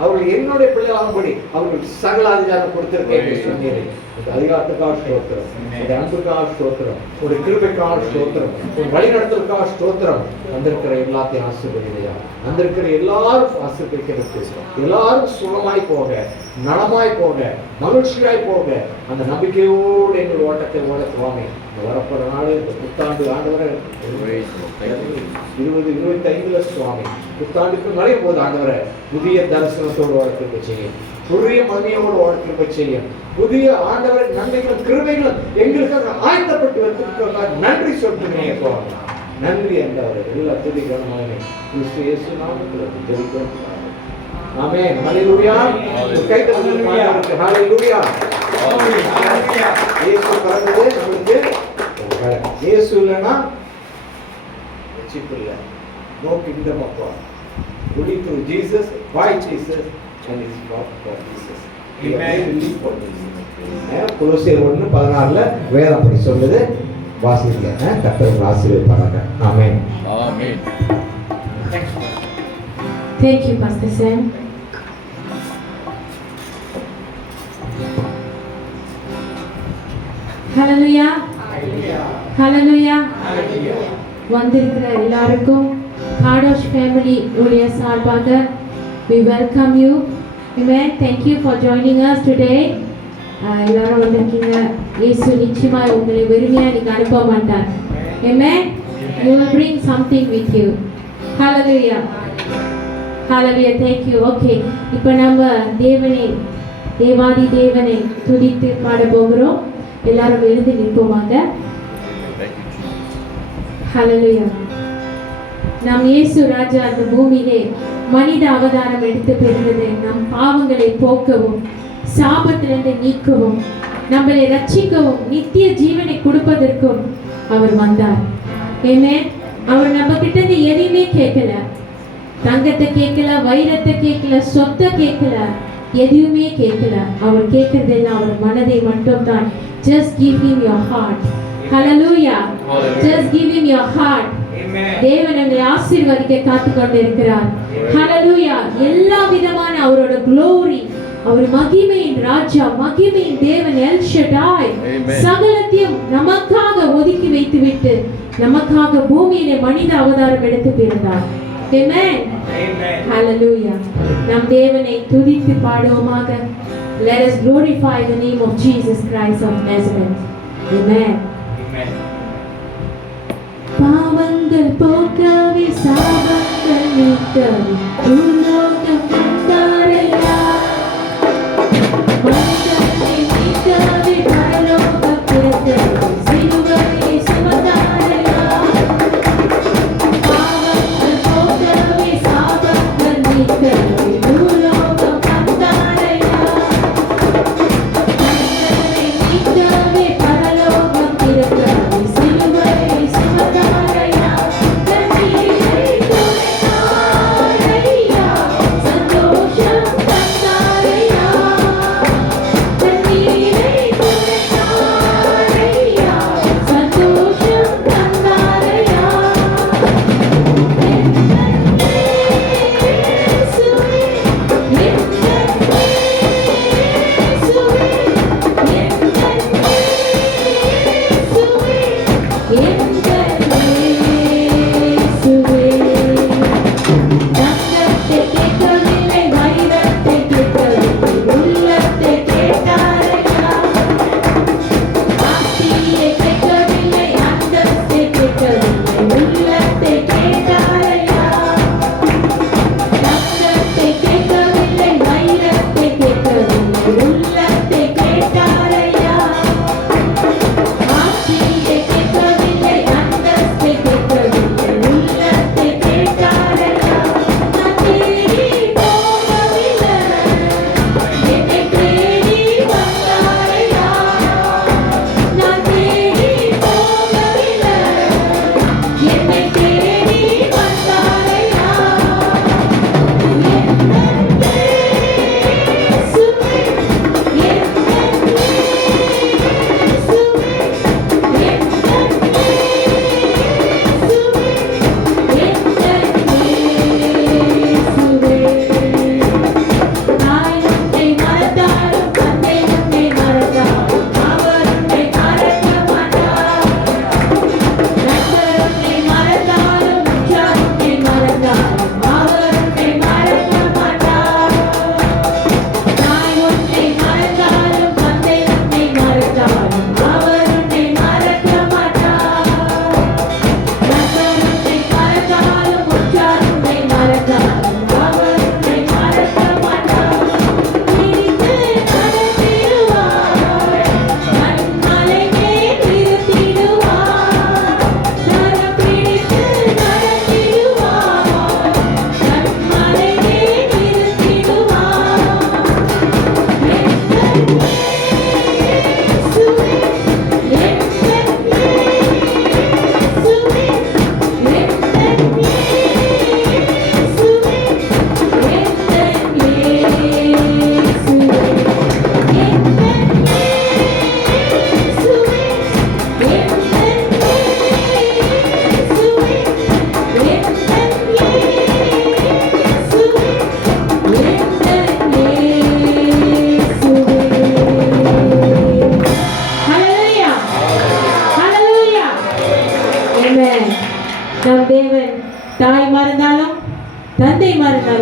அவர்கள் என்னுடைய பிள்ளைகளாகும்படி அவர்கள் சகல அதிகாரம் கொடுத்திருக்கேன் சொன்னீரே. இந்த அதிகாரத்துக்காக ஸ்தோத்திரம், இந்த அன்புக்காக ஸ்தோத்திரம், ஒரு கிருபைக்காக ஸ்தோத்திரம், ஒரு வழிநடத்தலுக்காக ஸ்தோத்திரம். வந்திருக்கிற எல்லாத்தையும் ஆசீர்வதியா, வந்திருக்கிற எல்லாரும் ஆசீர்வதிக்கிறது, எல்லாரும் சுகமாய் போக, நலமாய் போக, மகிழ்ச்சியாய் போக, அந்த நம்பிக்கையோடு எங்கள் ஓட்டத்தை ஓடத்துவாமே. வரப்போற நாள் இந்த புத்தாண்டு ஆண்டவரை 2025 சுவாமி புத்தாண்டுக்கு நுழைய போது ஆண்டவரை புதிய தரிசனத்தோடு ஓடத்திற்கு செய்யும், புதிய மகிமையோடு ஓடத்திற்கு செய்யும், புதிய ஆண்டவரை நன்மைகளும் கிருபைகளும் எங்களுக்காக ஆயத்தப்பட்டு வைத்திருக்கிறதாக நன்றி சொல்லுங்க. நன்றி ஆண்டவரை. எல்லா துதி கனமாக கிறிஸ்து இயேசு நாமத்தில் ஜெபிக்கிறோம். ஆமென். ஹல்லேலூயா. கை தட்டுங்கள் பாடுங்க. ஹல்லேலூயா. இயேசு பிறந்தது நமக்கு இயேசு இல்லைன்னா ரட்சிப்பு இல்லை. No kingdom of God. Only through Jesus, by Jesus, and it's not for Jesus. Amen. Believe for Jesus. கொலோசியர் 1:16 வேதம் அப்படி சொல்லுது. வாசிங்க. கர்த்தர் ஆசீர்வதிப்பாராக. ஆமென். ஆமென். Thank you, Pastor Sam. Hallelujah. Hallelujah. வந்திருக்கிற எல்லாருக்கும் காடோஷ் ஃபேமிலி ஊழியர் சார்பாக we welcome you. Amen. Thank you for joining us today. எல்லாரும் வந்திருக்கீங்க. இயேசு நிச்சயமாய் உங்களை வெறுமையா நீங்க அனுப்ப மாட்டார். Amen. You will bring something with you. Hallelujah. Hallelujah. Thank you. Okay. இப்போ நம்ம தேவாதி தேவனை துதித்து பாட போகிறோம். எல்லாரும் எழுந்து நிற்போமாங்க. Hallelujah. நம் இயேசு ராஜா அந்த பூமியிலே மனித அவதாரம் எடுத்து பெறுகிறது நம் பாவங்களை போக்கவும், சாபத்திலிருந்து நீக்கவும், நம்மளை ரட்சிக்கவும், நித்திய ஜீவனை கொடுப்பதற்கும் அவர் வந்தார். ஆமென். அவர் நம்ம கிட்ட இருந்து எதையுமே கேட்கல. தங்கத்தை கேட்கல, வைரத்தை கேட்கல, சொத்தை கேட்கல, எதுவுமே கேட்கல. அவர் கேட்கறதெல்லாம் அவர் மனதை மட்டும் தான். Just give him your heart. Hallelujah. Just give him your heart. தேவன் நம்மை ஆசீர்வதிக்க காத்து கொண்டிருக்கிறார். Hallelujah. எல்லா விதமான அவரோட glory, அவர் மகிமையின் ராஜா, மகிமையின் தேவன் எல் ஷடாய் சகலத்தையும் நமக்காக ஒதுக்கி வைத்துவிட்டு நமக்காக பூமியிலே மனித அவதாரம் எடுத்து பிறந்தார். Amen. Hallelujah. நம் தேவனை துதித்து பாடுவோமாக. Let us glorify the name of Jesus Christ of Nazareth. Amen. பாவங்கள் போக்கவே, சாபங்கள் நீக்கவே, உலோகம் வந்தாரையா, மனிதனை நீக்கவே, பரலோகம் பிறந்தது, சிலுவையை சுமந்தாரையா. பாவங்கள் போக்கவே, சாபங்கள் நீக்கவே, உலோகம் வந்தாரையா, மனிதனை நீக்கவே, பரலோகம் பிறந்தது, சிலுவையை சுமந்தாரையா. சந்தோஷம் தந்தாரையா, சந்தோஷம் தந்தாரையா.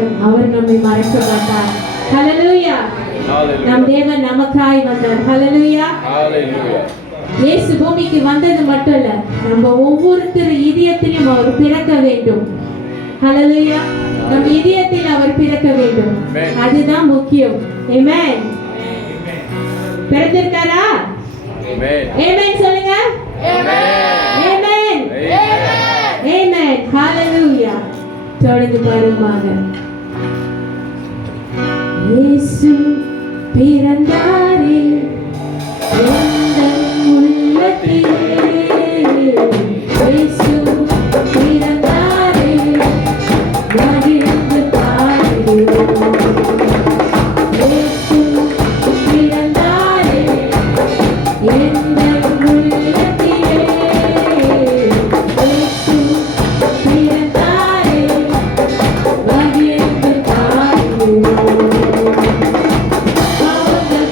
போனாலும் அவர் நம்மை மறக்க மாட்டார். ஹalleluya. நம் தேவன் நமக்காய் வந்தார். ஹalleluya. இயேசு பூமிக்கு வந்தது மட்டும் இல்ல, நம்ம ஒவ்வொருத்தர் இதயத்திலும் அவர் பிறக்க வேண்டும். ஹalleluya. நம் இதயத்தில் அவர் பிறக்க வேண்டும். அதுதான் முக்கியம். ஆமென். பிறந்திருக்காரா? ஆமென் சொல்லுங்க. ஆமென். ஆமென். ஹalleluya. தொடர்ந்து பாடுவாங்க. இயேசு பிறந்தாரே எந்தன் உள்ளத்திலே, இயேசு பிறந்தாரே மகிழ்ந்து பாடுவோம். இயேசு பிறந்தாரே எந்தன் உள்ளத்திலே, இயேசு பிறந்தாரே மகிழ்ந்து பாடுவோம். பாவங்கள்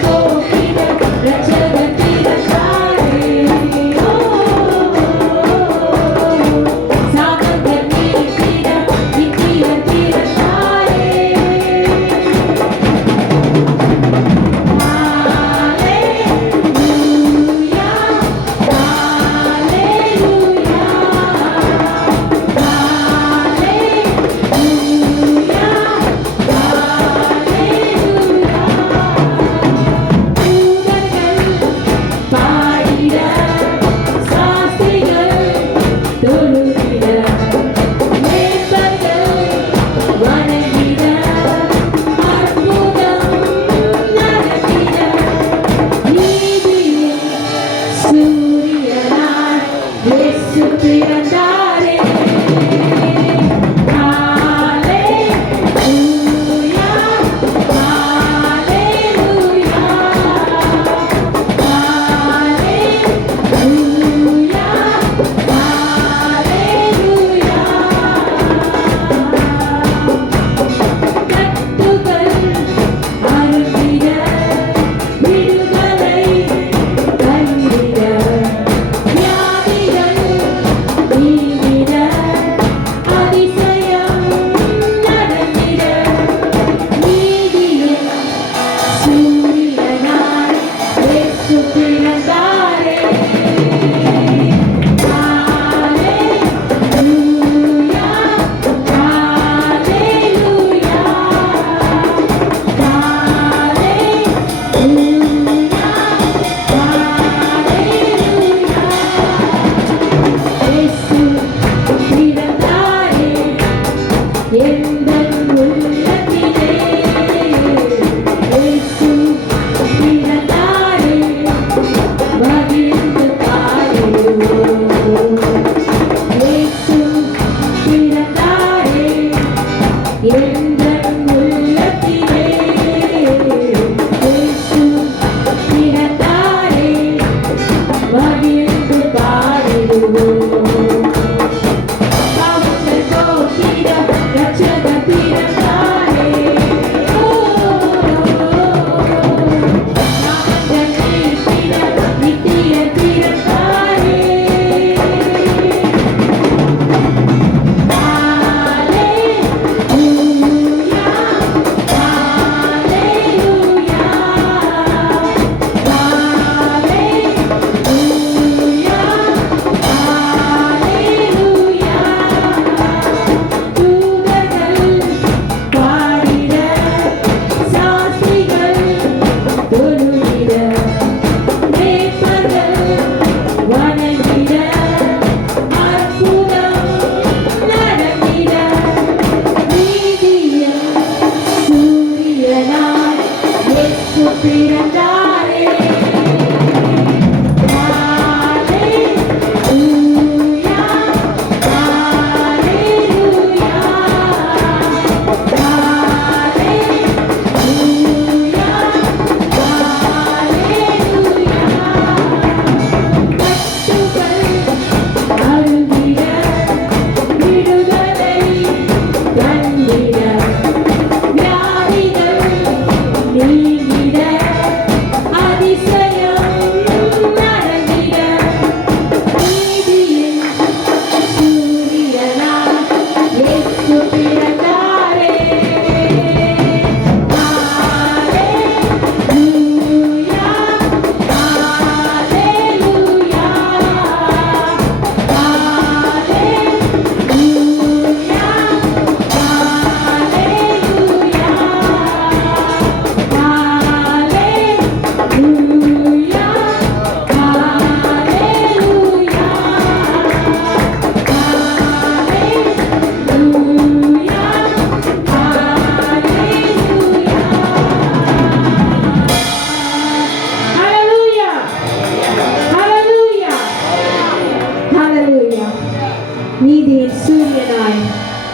நீதியின் சூரியனாய்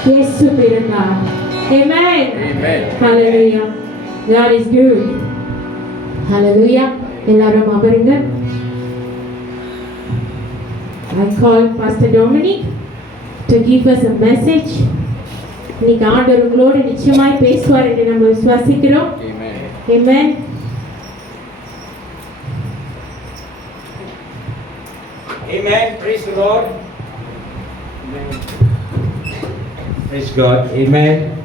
இயேசு பிறந்தார். Amen. Amen. Hallelujah. God is good. Hallelujah. எல்லாரும் அமருங்க. I call Pastor Dominic to give us a message. இன்னைக்கு ஆண்டவர் உங்களோடு நிச்சயமாய் பேசுவார் என்று நம்ம விசுவாசிக்கிறோம். Amen. Amen. Amen. Praise the Lord. Praise God. Amen.